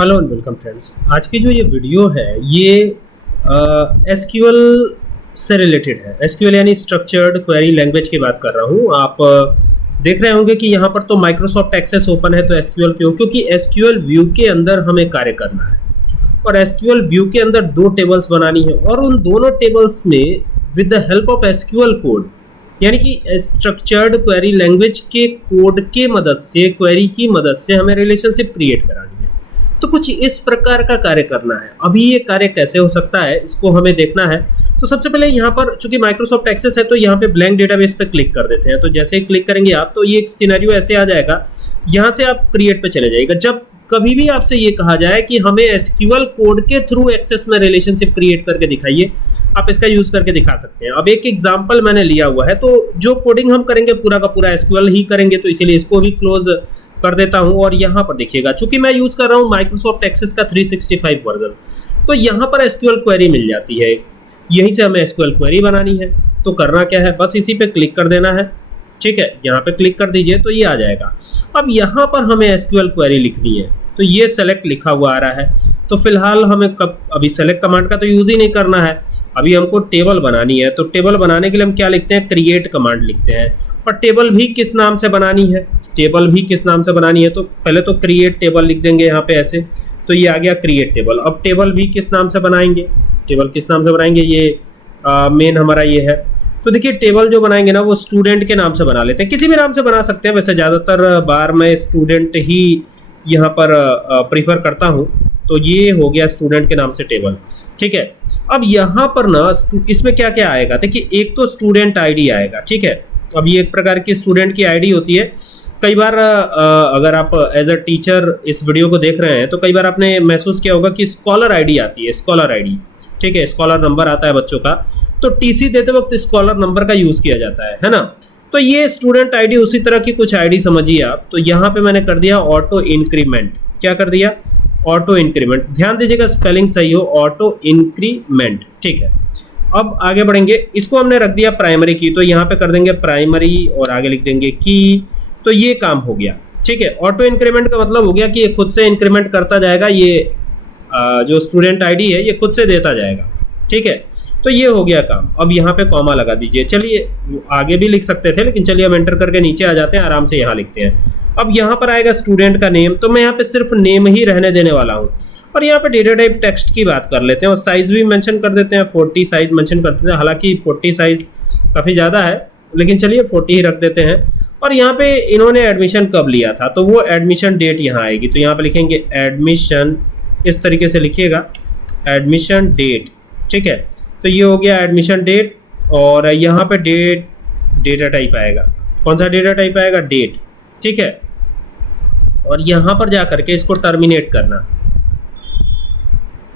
Hello and welcome friends. आज की जो ये वीडियो है ये एसक्यूएल से रिलेटेड है। एसक्यूएल यानी स्ट्रक्चर्ड क्वेरी लैंग्वेज की बात कर रहा हूँ। आप देख रहे होंगे कि यहाँ पर तो माइक्रोसॉफ्ट एक्सेस ओपन है, तो एसक्यूएल क्यों? क्योंकि एसक्यूएल व्यू के अंदर हमें कार्य करना है और एसक्यूएल व्यू के अंदर दो टेबल्स बनानी है और उन दोनों टेबल्स में with the help of SQL code यानी कि स्ट्रक्चर्ड क्वेरी लैंग्वेज के कोड के मदद से, क्वेरी की मदद से हमें रिलेशनशिप क्रिएट करानी है। तो कुछ इस प्रकार का कार्य करना है। अभी ये कार्य कैसे हो सकता है इसको हमें देखना है। तो सबसे पहले यहाँ पर चूंकि माइक्रोसॉफ्ट एक्सेस है तो यहाँ पे ब्लैंक डेटाबेस पे क्लिक कर देते हैं। तो जैसे ही क्लिक करेंगे आप तो ये एक सिनेरियो ऐसे आ जाएगा, यहाँ से आप क्रिएट पे चले जाएगा। जब कभी भी आपसे ये कहा जाए कि हमें एसक्यूएल कोड के थ्रू एक्सेस में रिलेशनशिप क्रिएट करके दिखाइए, आप इसका यूज करके दिखा सकते हैं। अब एक एग्जांपल मैंने लिया हुआ है, तो जो कोडिंग हम करेंगे पूरा का पूरा एसक्यूएल ही करेंगे, तो इसीलिए इसको भी क्लोज कर देता हूं। और यहाँ पर देखिएगा, चूंकि मैं यूज कर रहा हूं माइक्रोसॉफ्ट एक्सेस का 365 वर्जन, तो यहाँ पर एसक्यूएल क्वेरी मिल जाती है। यहीं से हमें एसक्यूएल क्वेरी बनानी है। तो करना क्या है, बस इसी पे क्लिक कर देना है। ठीक है, यहाँ पे क्लिक कर दीजिए तो ये आ जाएगा। अब यहाँ पर हमें एसक्यूएल क्वेरी लिखनी है, तो ये सेलेक्ट लिखा हुआ आ रहा है। तो फिलहाल हमें अभी सेलेक्ट कमांड का तो यूज ही नहीं करना है, अभी हमको टेबल बनानी है। तो टेबल बनाने के लिए हम क्या लिखते हैं, क्रिएट कमांड लिखते हैं। और टेबल भी किस नाम से बनानी है, टेबल भी किस नाम से बनानी है, तो पहले तो क्रिएट टेबल लिख देंगे यहाँ पे ऐसे, तो ये आ गया क्रिएट टेबल। अब टेबल भी किस नाम से बनाएंगे, टेबल किस नाम से बनाएंगे, ये मेन हमारा ये है। तो देखिए टेबल जो बनाएंगे ना वो स्टूडेंट के नाम से बना लेते हैं, किसी भी नाम से बना सकते हैं। वैसे ज़्यादातर बार मैं स्टूडेंट ही यहाँ पर प्रीफर करता हूँ। तो ये हो गया स्टूडेंट के नाम से टेबल। ठीक है, अब यहाँ पर ना इसमें क्या क्या आएगा, देखिए एक तो स्टूडेंट आईडी आएगा। ठीक है, अब ये एक प्रकार की स्टूडेंट की आईडी होती है। कई बार अगर आप एज अ टीचर इस वीडियो को देख रहे हैं तो कई बार आपने महसूस किया होगा कि स्कॉलर आईडी आती है, स्कॉलर आईडी। ठीक है, स्कॉलर नंबर आता है बच्चों का, तो टीसी देते वक्त स्कॉलर नंबर का यूज किया जाता है ना। तो ये स्टूडेंट आईडी उसी तरह की कुछ आईडी समझिए आप। तो यहाँ पे मैंने कर दिया ऑटो इंक्रीमेंट। क्या कर दिया, ऑटो इंक्रीमेंट। ध्यान दीजिएगा स्पेलिंग सही हो, ऑटो इंक्रीमेंट। ठीक है, अब आगे बढ़ेंगे। इसको हमने रख दिया प्राइमरी की, तो यहाँ पे कर देंगे प्राइमरी और आगे लिख देंगे की। तो ये काम हो गया। ठीक है, ऑटो इंक्रीमेंट का मतलब हो गया कि ये खुद से इंक्रीमेंट करता जाएगा, ये जो स्टूडेंट आईडी है ये खुद से देता जाएगा। ठीक है, तो ये हो गया काम। अब यहाँ पे कॉमा लगा दीजिए। चलिए आगे भी लिख सकते थे, लेकिन चलिए हम एंटर करके नीचे आ जाते हैं, आराम से यहाँ लिखते हैं। अब यहाँ पर आएगा स्टूडेंट का नेम, तो मैं यहाँ पे सिर्फ नेम ही रहने देने वाला हूँ। और यहाँ पे डेटा टाइप टेक्स्ट की बात कर लेते हैं और साइज भी मेंशन कर देते हैं, 40 साइज मेंशन कर देते हैं। हालांकि 40 साइज काफ़ी ज़्यादा है, लेकिन चलिए 40 ही रख देते हैं। और यहाँ पे इन्होंने एडमिशन कब लिया था, तो वो एडमिशन डेट यहाँ आएगी। तो यहाँ पे लिखेंगे एडमिशन, इस तरीके से लिखिएगा एडमिशन डेट। ठीक है, तो ये हो गया एडमिशन डेट। और यहाँ पे डेट डेटा टाइप आएगा, कौन सा डेटा टाइप आएगा, डेट। ठीक है, और यहाँ पर जा करके इसको टर्मिनेट करना।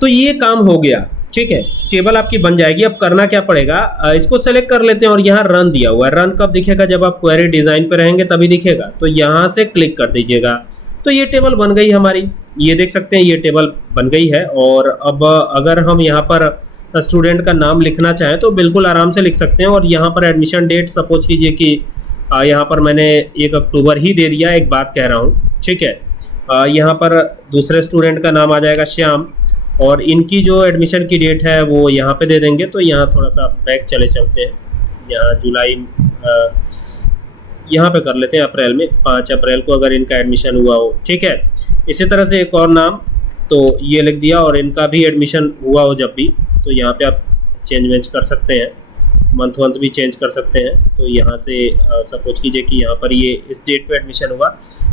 तो ये काम हो गया। ठीक है, टेबल आपकी बन जाएगी। अब करना क्या पड़ेगा, इसको सेलेक्ट कर लेते हैं और यहाँ रन दिया हुआ है। रन कब दिखेगा, जब आप क्वेरी डिजाइन पे रहेंगे तभी दिखेगा। तो यहाँ से क्लिक कर दीजिएगा, तो ये टेबल बन गई हमारी। ये देख सकते हैं ये टेबल बन गई है। और अब अगर हम यहाँ पर स्टूडेंट का नाम लिखना चाहें तो बिल्कुल आराम से लिख सकते हैं। और यहाँ पर एडमिशन डेट सपोज कीजिए कि यहाँ पर मैंने 1 अक्टूबर ही दे दिया, एक बात कह रहा हूँ। ठीक है, यहाँ पर दूसरे स्टूडेंट का नाम आ जाएगा श्याम, और इनकी जो एडमिशन की डेट है वो यहाँ पे दे देंगे। तो यहाँ थोड़ा सा बैक चलते हैं, यहाँ जुलाई यहाँ पे कर लेते हैं अप्रैल में, 5 अप्रैल को अगर इनका एडमिशन हुआ हो। ठीक है, इसी तरह से एक और नाम, तो ये लिख दिया। और इनका भी एडमिशन हुआ हो जब भी, तो यहाँ पे आप चेंज वेंज कर सकते हैं, मंथ वंथ भी चेंज कर सकते हैं। तो यहाँ से सपोज कीजिए कि यहाँ पर ये इस डेट पे एडमिशन हुआ,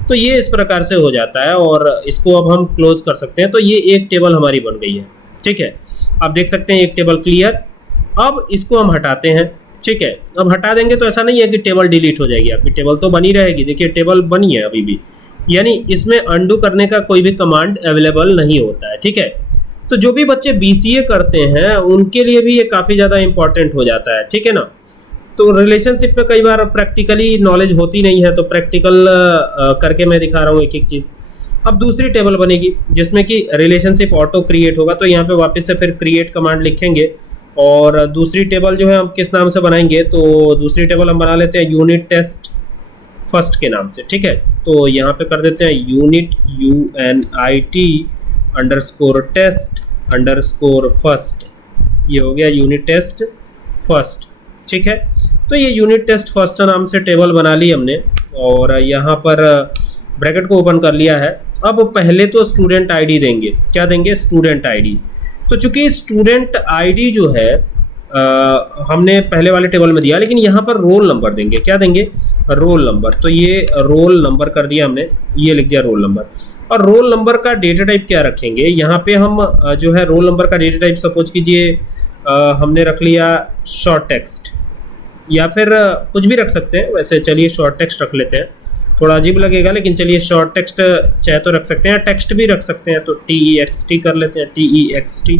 तो ये इस प्रकार से हो जाता है। और इसको अब हम क्लोज कर सकते हैं। तो ये एक टेबल हमारी बन गई है। ठीक है, आप देख सकते हैं एक टेबल क्लियर। अब इसको हम हटाते हैं। ठीक है, अब हटा देंगे तो ऐसा नहीं है कि टेबल डिलीट हो जाएगी, आपकी टेबल तो बनी रहेगी। देखिए टेबल बनी है अभी भी, यानी इसमें अंडू करने का कोई भी कमांड अवेलेबल नहीं होता है। ठीक है, तो जो भी बच्चे बीसीए करते हैं उनके लिए भी ये काफ़ी ज़्यादा इंपॉर्टेंट हो जाता है। ठीक है ना, तो रिलेशनशिप में कई बार प्रैक्टिकली नॉलेज होती नहीं है, तो प्रैक्टिकल करके मैं दिखा रहा हूँ एक एक चीज़। अब दूसरी टेबल बनेगी जिसमें कि रिलेशनशिप ऑटो क्रिएट होगा। तो यहाँ पे वापस से फिर क्रिएट कमांड लिखेंगे और दूसरी टेबल जो है हम किस नाम से बनाएंगे, तो दूसरी टेबल हम बना लेते हैं यूनिट टेस्ट फर्स्ट के नाम से। ठीक है, तो यहाँ पे कर देते हैं unit UNIT underscore test underscore first, ये हो गया यूनिट टेस्ट फर्स्ट। ठीक है, तो ये यूनिट टेस्ट फर्स्ट नाम से टेबल बना ली हमने और यहाँ पर ब्रैकेट को ओपन कर लिया है। अब पहले तो स्टूडेंट आईडी देंगे, क्या देंगे, स्टूडेंट आईडी। तो चूंकि स्टूडेंट आईडी जो है हमने पहले वाले टेबल में दिया, लेकिन यहाँ पर रोल नंबर देंगे, क्या देंगे, रोल नंबर। तो ये रोल नंबर कर दिया हमने, ये लिख दिया रोल नंबर। और रोल नंबर का डेटा टाइप क्या रखेंगे, यहाँ पे हम जो है रोल नंबर का डेटा टाइप सपोज कीजिए हमने रख लिया शॉर्ट टेक्स्ट, या फिर कुछ भी रख सकते हैं। वैसे चलिए शॉर्ट टेक्स्ट रख लेते हैं, थोड़ा अजीब लगेगा, लेकिन चलिए शॉर्ट टेक्स्ट चाहे तो रख सकते हैं, टेक्स्ट भी रख सकते हैं। तो TEXT कर लेते हैं, TEXT,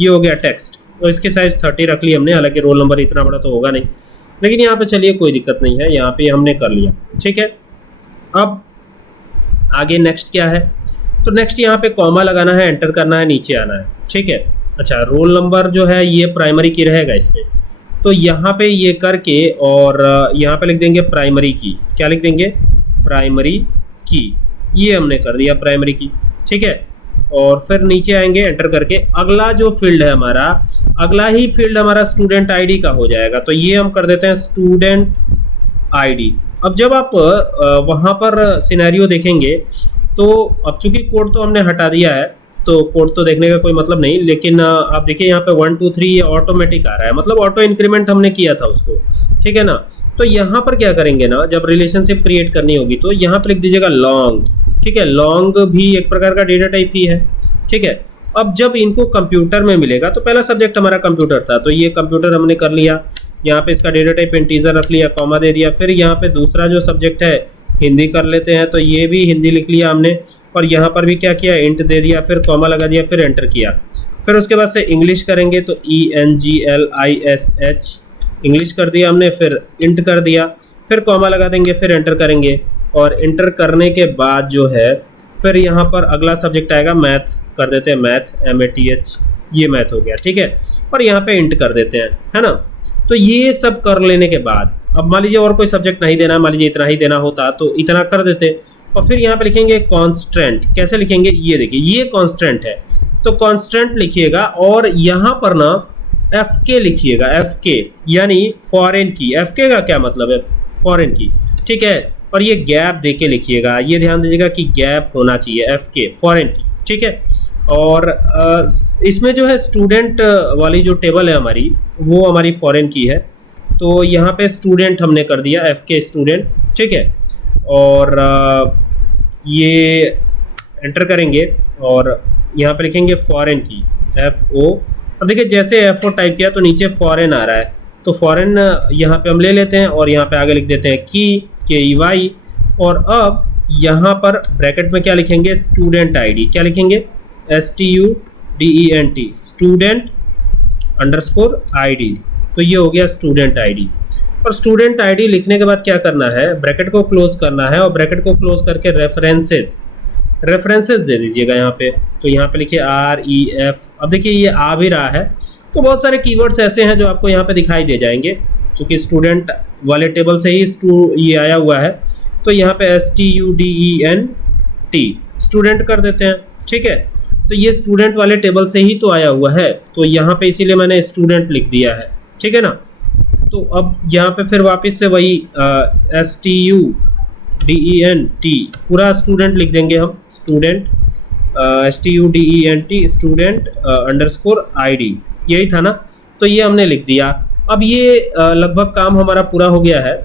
ये हो गया टेक्स्ट। तो इसकी साइज 30 रख ली हमने, हालांकि रोल नंबर इतना बड़ा तो होगा नहीं, लेकिन यहाँ पे चलिए कोई दिक्कत नहीं है, यहाँ पे हमने कर लिया। ठीक है, अब आगे नेक्स्ट क्या है, तो नेक्स्ट यहाँ पे कॉमा लगाना है, एंटर करना है, नीचे आना है। ठीक है, अच्छा रोल नंबर जो है ये प्राइमरी की रहेगा इसमें, तो यहाँ पे ये करके और यहाँ पे लिख देंगे प्राइमरी की, क्या लिख देंगे, प्राइमरी की, ये हमने कर दिया प्राइमरी की। ठीक है, और फिर नीचे आएंगे एंटर करके, अगला जो फील्ड है हमारा, अगला ही फील्ड हमारा स्टूडेंट आईडी का हो जाएगा। तो ये हम कर देते हैं स्टूडेंट आईडी। अब जब आप वहाँ पर सिनेरियो देखेंगे तो अब चूंकि कोड तो हमने हटा दिया है तो कोड तो देखने का कोई मतलब नहीं, लेकिन आप देखिए यहाँ पे 1 2 3 ये ऑटोमेटिक आ रहा है, मतलब ऑटो इंक्रीमेंट हमने किया था उसको। ठीक है ना, तो यहाँ पर क्या करेंगे ना, जब रिलेशनशिप क्रिएट करनी होगी तो यहाँ पर लिख दीजिएगा लॉन्ग। ठीक है, लॉन्ग भी एक प्रकार का डेटा टाइप ही है। ठीक है, अब जब इनको कंप्यूटर में मिलेगा, तो पहला सब्जेक्ट हमारा कंप्यूटर था, तो ये कंप्यूटर हमने कर लिया, यहाँ पे इसका डेटा टाइप इंटीजर रख लिया, कॉमा दे दिया। फिर यहाँ पे दूसरा जो सब्जेक्ट है हिंदी कर लेते हैं, तो ये भी हिंदी लिख लिया हमने, और यहाँ पर भी क्या किया, इंट दे दिया, फिर कॉमा लगा दिया, फिर एंटर किया। फिर उसके बाद से इंग्लिश करेंगे, तो ENGLISH इंग्लिश कर दिया हमने, फिर इंट कर दिया, फिर कॉमा लगा देंगे, फिर एंटर करेंगे। और एंटर करने के बाद जो है फिर यहाँ पर अगला सब्जेक्ट आएगा, मैथ कर देते हैं, मैथ MATH, ये मैथ हो गया। ठीक है, और यहाँ पे इंट कर देते हैं, है ना। तो ये सब कर लेने के बाद अब मान लीजिए और कोई सब्जेक्ट नहीं देना, मान लीजिए इतना ही देना होता तो इतना कर देते, और फिर यहाँ पे लिखेंगे कांस्टेंट। कैसे लिखेंगे, ये देखिए ये कांस्टेंट है, तो कांस्टेंट लिखिएगा और यहाँ पर ना FK लिखिएगा, FK यानी फॉरेन की। FK का क्या मतलब है, फॉरेन की। ठीक है, और ये गैप देके लिखिएगा, ये ध्यान दीजिएगा कि गैप होना चाहिए, FK फॉरेन की। ठीक है, और इसमें जो है स्टूडेंट वाली जो टेबल है हमारी, वो हमारी फॉरेन की है, तो यहाँ पे स्टूडेंट हमने कर दिया, FK स्टूडेंट। ठीक है, और ये एंटर करेंगे और यहाँ पे लिखेंगे फॉरेन की, FO। अब देखिए जैसे FO टाइप किया तो नीचे फॉरेन आ रहा है, तो फॉरेन यहाँ पे हम ले लेते हैं और यहाँ पे आगे लिख देते हैं की, KEY। और अब यहाँ पर ब्रैकेट में क्या लिखेंगे, स्टूडेंट आईडी, क्या लिखेंगे, STUDENT, स्टूडेंट अंडरस्कोर आईडी। तो ये हो गया स्टूडेंट आईडी। और स्टूडेंट आईडी लिखने के बाद क्या करना है, ब्रैकेट को क्लोज करना है, और ब्रैकेट को क्लोज करके रेफरेंसेस दे दीजिएगा यहाँ पे। तो यहाँ पे लिखिए REF। अब देखिए ये आ भी रहा है, तो बहुत सारे कीवर्ड्स ऐसे हैं जो आपको यहाँ पे दिखाई दे जाएंगे, क्योंकि स्टूडेंट वाले टेबल से ही ये आया हुआ है। तो यहाँ पे STUDENT स्टूडेंट कर देते हैं। ठीक है, तो ये स्टूडेंट वाले टेबल से ही तो आया हुआ है, तो यहाँ पे इसीलिए मैंने स्टूडेंट लिख दिया है। ठीक है ना, तो अब यहाँ पे फिर वापस से वही STUDENT पूरा स्टूडेंट लिख देंगे हम, student STUDENT student underscore ID, यही था ना। तो ये हमने लिख दिया। अब ये लगभग काम हमारा पूरा हो गया है।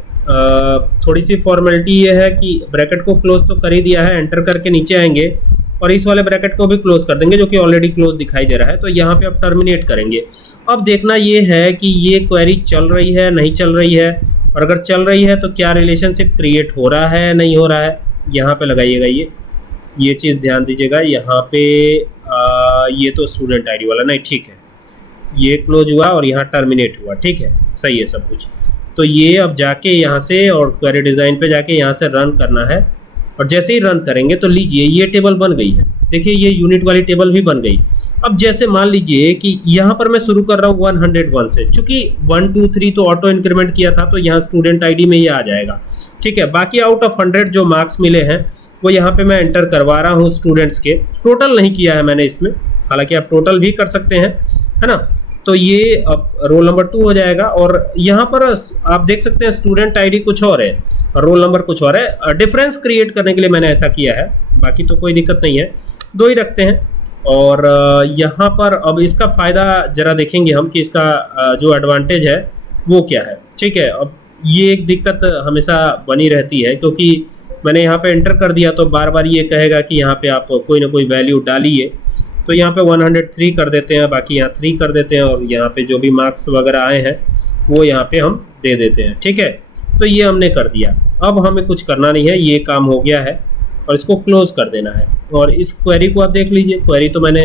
थोड़ी सी फॉर्मेलिटी ये है कि ब्रैकेट को क्लोज तो कर ही दिया है, एंटर करके नीचे आएंगे और इस वाले ब्रैकेट को भी क्लोज कर देंगे, जो कि ऑलरेडी क्लोज दिखाई दे रहा है। तो यहाँ पे अब टर्मिनेट करेंगे। अब देखना ये है कि ये क्वेरी चल रही है, नहीं चल रही है, और अगर चल रही है तो क्या रिलेशनशिप क्रिएट हो रहा है, नहीं हो रहा है। यहाँ पे लगाइएगा, ये चीज़ ध्यान दीजिएगा। यहाँ पे ये तो स्टूडेंट आईडी वाला नहीं, ठीक है, ये क्लोज हुआ और यहाँ टर्मिनेट हुआ। ठीक है, सही है सब कुछ। तो ये अब जाके यहाँ से और क्वेरी डिज़ाइन पे जाके यहाँ से रन करना है, और जैसे ही रन करेंगे तो लीजिए ये टेबल बन गई है। देखिए ये यूनिट वाली टेबल भी बन गई। अब जैसे मान लीजिए कि यहाँ पर मैं शुरू कर रहा हूँ 101 से, चूंकि 1 2 3 तो ऑटो इंक्रीमेंट किया था, तो यहाँ स्टूडेंट आईडी में ये आ जाएगा। ठीक है, बाकी आउट ऑफ 100 जो मार्क्स मिले हैं वो यहाँ पे मैं एंटर करवा रहा हूँ स्टूडेंट्स के। टोटल नहीं किया है मैंने इसमें, हालांकि आप टोटल भी कर सकते हैं, है ना। तो ये अब रोल नंबर 2 हो जाएगा, और यहाँ पर आप देख सकते हैं स्टूडेंट आईडी कुछ और है, रोल नंबर कुछ और है। डिफरेंस क्रिएट करने के लिए मैंने ऐसा किया है, बाकी तो कोई दिक्कत नहीं है, 2 ही रखते हैं। और यहाँ पर अब इसका फ़ायदा जरा देखेंगे हम कि इसका जो एडवांटेज है वो क्या है। ठीक है, अब ये एक दिक्कत हमेशा बनी रहती है, क्योंकि मैंने यहाँ पे एंटर कर दिया तो बार बार ये कहेगा कि यहाँ पे आप कोई ना कोई वैल्यू डालिए। तो यहाँ पे 103 कर देते हैं, बाकी यहाँ 3 कर देते हैं, और यहाँ पे जो भी मार्क्स वगैरह आए हैं वो यहाँ पे हम दे देते हैं। ठीक है, तो ये हमने कर दिया। अब हमें कुछ करना नहीं है, ये काम हो गया है और इसको क्लोज कर देना है। और इस क्वेरी को आप देख लीजिए, क्वेरी तो मैंने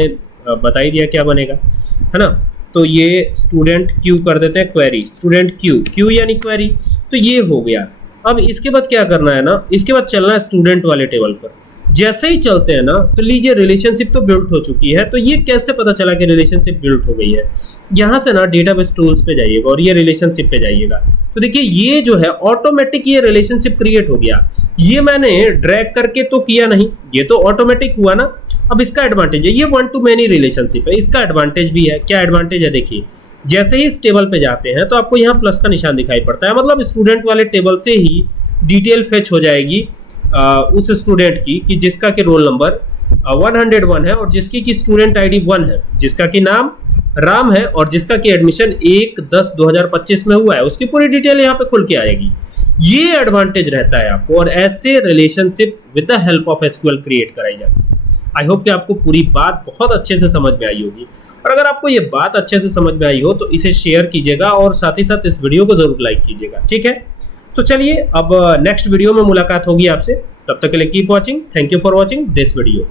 बता ही दिया क्या बनेगा, है ना। तो ये स्टूडेंट क्यू कर देते हैं, क्वेरी स्टूडेंट क्यू, क्यू यानी क्वेरी। तो ये हो गया। अब इसके बाद क्या करना है ना, इसके बाद चलना है स्टूडेंट वाले टेबल पर। जैसे ही चलते हैं ना, तो लीजिए रिलेशनशिप तो बिल्ड हो चुकी है। तो ये कैसे पता चला कि रिलेशनशिप बिल्ड हो गई है? यहाँ से ना डेटाबेस टूल्स पे जाइएगा और ये रिलेशनशिप पे जाइएगा। तो देखिए ये जो है ऑटोमेटिक ये रिलेशनशिप क्रिएट हो गया। ये मैंने ड्रैग करके तो किया नहीं, ये तो ऑटोमेटिक हुआ ना। अब इसका एडवांटेज है, ये 1 to many रिलेशनशिप है। इसका एडवांटेज भी है। क्या एडवांटेज है? देखिए, जैसे ही इस टेबल पे जाते हैं तो आपको यहाँ प्लस का निशान दिखाई पड़ता है, मतलब स्टूडेंट वाले टेबल से ही डिटेल फेच हो जाएगी उस स्टूडेंट की कि जिसका कि रोल नंबर 101 है और जिसकी की स्टूडेंट आईडी 1 है, जिसका कि नाम राम है और जिसका कि एडमिशन 1/10/2025 में हुआ है, उसकी पूरी डिटेल यहाँ पे खुल के आएगी। ये एडवांटेज रहता है आपको, और ऐसे relationship with the help of SQL create कराई जाती है। आई होप कि आपको पूरी बात बहुत अच्छे से समझ में आई होगी, और अगर आपको ये बात अच्छे से समझ में आई हो तो इसे शेयर कीजिएगा और साथ ही साथ इस वीडियो को जरूर लाइक कीजिएगा। ठीक है, तो चलिए अब नेक्स्ट वीडियो में मुलाकात होगी आपसे। तब तक के लिए keep watching. Thank you for watching this video.